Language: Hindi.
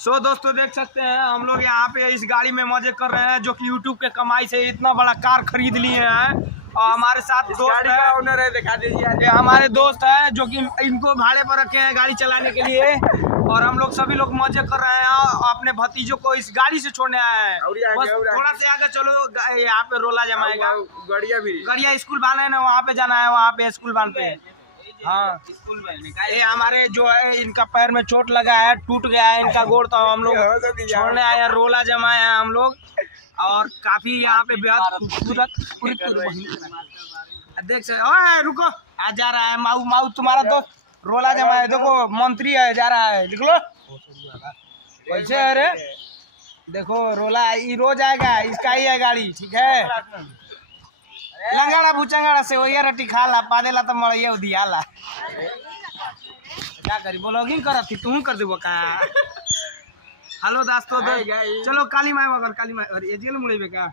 सो दोस्तों देख सकते हैं हम लोग यहाँ पे इस गाड़ी में मजे कर रहे हैं, जो कि यूट्यूब के कमाई से इतना बड़ा कार खरीद लिए हैं। और हमारे साथ दोस्त है, ओनर है, दिखा दीजिए। हमारे दोस्त है जो कि इनको भाड़े पर रखे हैं गाड़ी चलाने के लिए। और हम लोग सभी लोग मजे कर रहे हैं, अपने भतीजों को इस गाड़ी से छोड़ने आए हैं। बस थोड़ा से आगे चलो, यहाँ पे रोला जमाएगा, गड़िया स्कूल वाले है ना, वहाँ पे जाना है, वहाँ पे स्कूल वाले पे। हाँ ये हमारे जो है इनका पैर में चोट लगा है, टूट गया है इनका गोड़, तो हम लोग छोड़ने आए हैं, रोला जमाए हैं हम लोग। और काफी यहाँ पे बेहद खूबसूरत देख सकते। ओए रुको, आ जा रहा है माऊ माऊ तुम्हारा दोस्त रोला जमाए, देखो मंत्री है, जा रहा है, देख लो कैसे है रे। देखो रोला ये रोज आएगा, इसका ही है गाड़ी, ठीक है। लंगाड़ा भूचंगाड़ा से वही रटी खा ला, पादेला तो मड़िया दियाला। क्या करी ब्लॉगिंग करत थी, तू कर देबो का। हेलो दोस्तों, चलो काली माई मगर काली माई और ये जेल मुड़ेबे का।